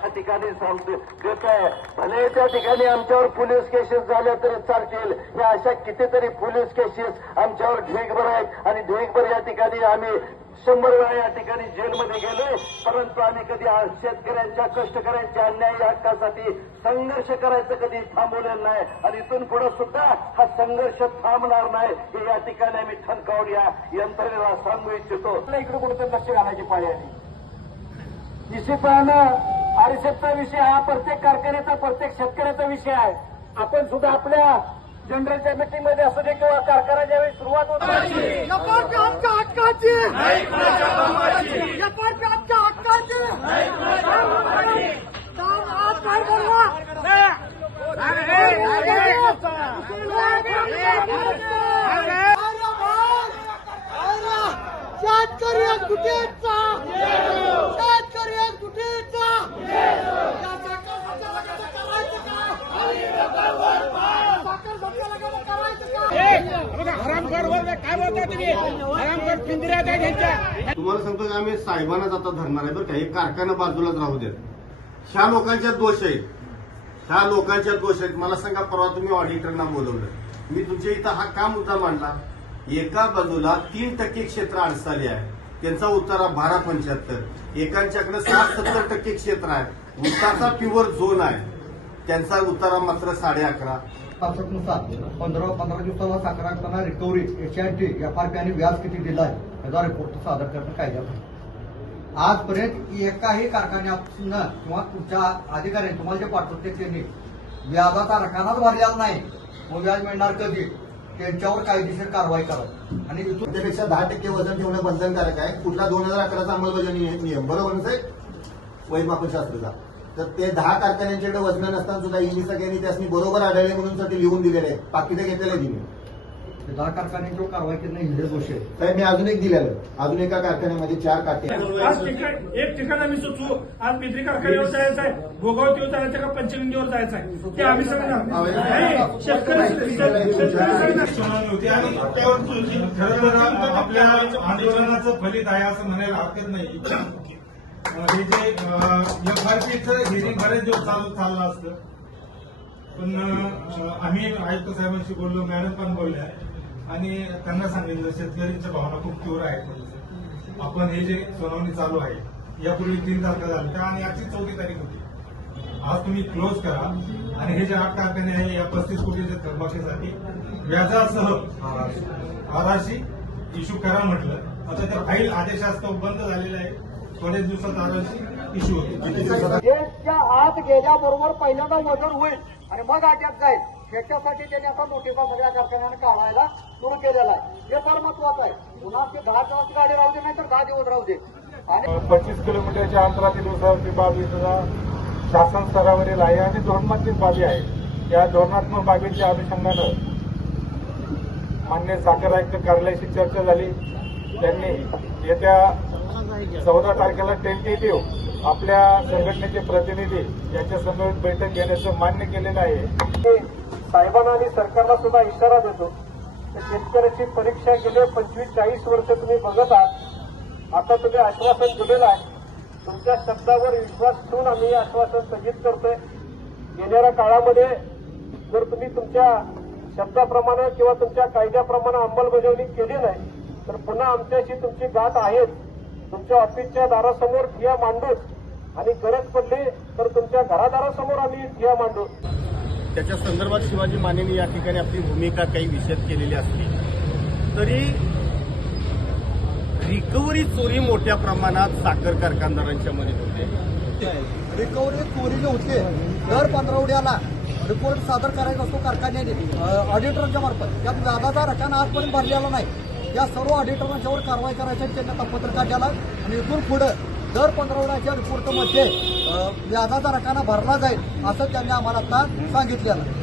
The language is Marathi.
त्या ठिकाणी देत आहे भले त्या ठिकाणी आमच्यावर पोलीस केसेस झाल्या तरी चालतील. या अशा कितीतरी पोलीस केसेस आमच्यावर ढेगभर आहेत आणि ढेगभर या ठिकाणी आम्ही शंभर वेळा या ठिकाणी जेलमध्ये गेलो. परंतु आम्ही कधी शेतकऱ्यांच्या कष्टकऱ्यांच्या अन्यायी हक्कासाठी संघर्ष करायचं कधी थांबवलेलं नाही. आणि इथून पुढे सुद्धा हा संघर्ष थांबणार नाही. हे या ठिकाणी आम्ही ठणकावून या यंत्रणेला सांगू इच्छितो. इकडे कुठेतरी लक्ष घालायची पाळी आली. निश्चितपणानं आरसेपचा विषय हा प्रत्येक कारखान्याचा प्रत्येक शेतकऱ्याचा विषय आहे. आपण सुद्धा आपल्या जनरलच्या मीटिंग असू दे किंवा हक्काची आज काय बोलवा शेतकरी एक गुटेचा शेतकरी एक गुटेचा करायचं का साखर धक्का करायचं तुम्हाला सांगतो की आम्ही साहेबांनाच आता धरणार आहे बरं का. हे कारखाना बाजूलाच राहू देत. ह्या लोकांच्या दोष आहेत. ह्या लोकांच्या दोष आहेत. मला सांगा परवा तुम्ही ऑडिटरना बोलवलं. मी तुमच्या इथं हा का मुद्दा मांडला. एका बाजूला तीन टक्के क्षेत्र अडसाले आहे. त्यांचा उतारा बारा पंच्याहत्तर. एकांच्याकडे सात सत्तर टक्के क्षेत्र आहे. उताचा प्युअर झोन आहे. त्यांचा उतारा मात्र साडे अकरा. पासष्टनुसार पंधरा पंधरा दिवसाला साखर असताना रिकव्हरी आय टी एफ आर पी आणि व्याज किती दिला आहे याचा रिपोर्ट सादर करणं कायद्यात आहे. आजपर्यंत एकाही कारखान्यानं किंवा तुमच्या अधिकाऱ्यांनी तुम्हाला जे पाठवते त्यांनी व्याजाचा रकानाच भरलेला नाही. मग व्याज मिळणार कधी? त्यांच्यावर कायदेशीर कारवाई करावी आणि इथून त्यापेक्षा दहा टक्के वजन ठेवणं बंधनकारक आहे. कुठला दोन हजार अकराचा अंमलबजावणी नियम बरोबर साहेब? वैमापन शास्त्राचा. तर ते दहा कारखान्यांच्याकडे वजन नसताना सुद्धा इंग्लिश सगळ्यांनी त्यासनी बरोबर आढळले म्हणून साठी लिहून दिलेले आहे पाकिटं घेतलेले ते दहा कारखान्यांच्यावर कारवाई केली नाही हे दोष आहे साहेब मी अजून एक दिलेलं अजून एका कारखान्यामध्ये चार काटे आज ठिकाण एक ठिकाण आम्ही सुचवू. आज मेत्री कारखान्यावर जायचं आहे. भोगावतीवर जायचं का पंचगंगेवर जायचं आहे? ते आम्ही सांगणार. शेतकरी आणि त्यावर चुकी खरं तर आपल्या आंदोलनाचं फलित आहे असं म्हणायला हरकत नाही. हे जे एफ आर पीचं हिअरिंग बरेच दिवस चालू चाललं असतं पण आम्ही आयुक्त साहेबांशी बोललो मॅडम पण बोलल्या आणि त्यांना सांगितलं शेतकऱ्यांच्या भावना खूप तीव्र आहेत आपण हे जे सुनावणी चालू आहे यापूर्वी तीन तारखा झाल्या आणि आजची चौथी तारीख होती आज तुम्ही क्लोज करा आणि हे जे आठ कारखाने आहे या पस्तीस कोटीच्या थकबाकीसाठी व्याजासह आराशी इश्यू करा म्हटलं. आता त्या फाईल आदेशास्तव बंद झालेला आहे. थोड्याच दिवसात आराशी इश्यू होती. आत गेल्याबरोबर पहिल्यांदा वजन होईल. आणि मग अटॅक जाईल. त्याच्यासाठी त्यांनी आता नोटिसा सगळ्या कारखान्याने काढायला सुरू केलेला आहे. हे फार महत्वाचं आहे. पुन्हा ते दहा दिवस गाडी राहू दे नाही तर दहा दिवस राहू दे. आणि पंचवीस किलोमीटरच्या अंतरातील उसाची बाबी सुद्धा शासन स्तरावरील आहे आणि धोरणात्मक बाबी आहे या धोरणात्मक बाबीच्या अनुषंगानं मान्य साखर आयुक्त कार्यालयाशी चर्चा झाली. त्यांनी येत्या चौदा तारखेला टेंटेटिव्ह आपल्या संघटनेचे प्रतिनिधी यांच्या समोर बैठक घेण्याचं मान्य केलेलं आहे. साहेबांना आणि सरकारला सुद्धा इशारा देतो. शेतकऱ्याची परीक्षा गेले पंचवीस चाळीस वर्ष तुम्ही बघत आहात. आता तुम्ही आश्वासन दिलेलं आहे. तुमच्या शब्दावर विश्वास ठेवून आम्ही हे आश्वासन स्थगित करतोय. येणाऱ्या काळामध्ये जर तुम्ही तुमच्या शब्दाप्रमाणे किंवा तुमच्या कायद्याप्रमाणे अंमलबजावणी केली नाही तर पुन्हा आमच्याशी तुमची गाठ आहेच तुमच्या ऑफिसच्या दारासमोर ठिया मांडूच आणि गरज पडली तर तुमच्या घरादारासमोर आम्ही ठिया मांडू. त्याच्या संदर्भात शिवाजी मानेने या ठिकाणी आपली भूमिका काही विषद केलेली असली तरी रिकव्हरी चोरी मोठ्या प्रमाणात साखर कारखानदारांच्या मध्ये होते. रिकव्हरी चोरीने होते दर पंधरवड्याला रिपोर्ट सादर करायचा असतो कारखान्याने. ऑडिटरच्या मार्फत. त्यात व्याजाचा रकाना आजपर्यंत भरलेला नाही. या सर्व ऑडिटरांच्यावर कारवाई करायची त्यांनी आता पत्रकार द्याला आणि इथून पुढे दर पंधरवड्याच्या रिपोर्टमध्ये व्याजाचा रकाना भरला जाईल असं त्यांनी आम्हाला आता सांगितलेलं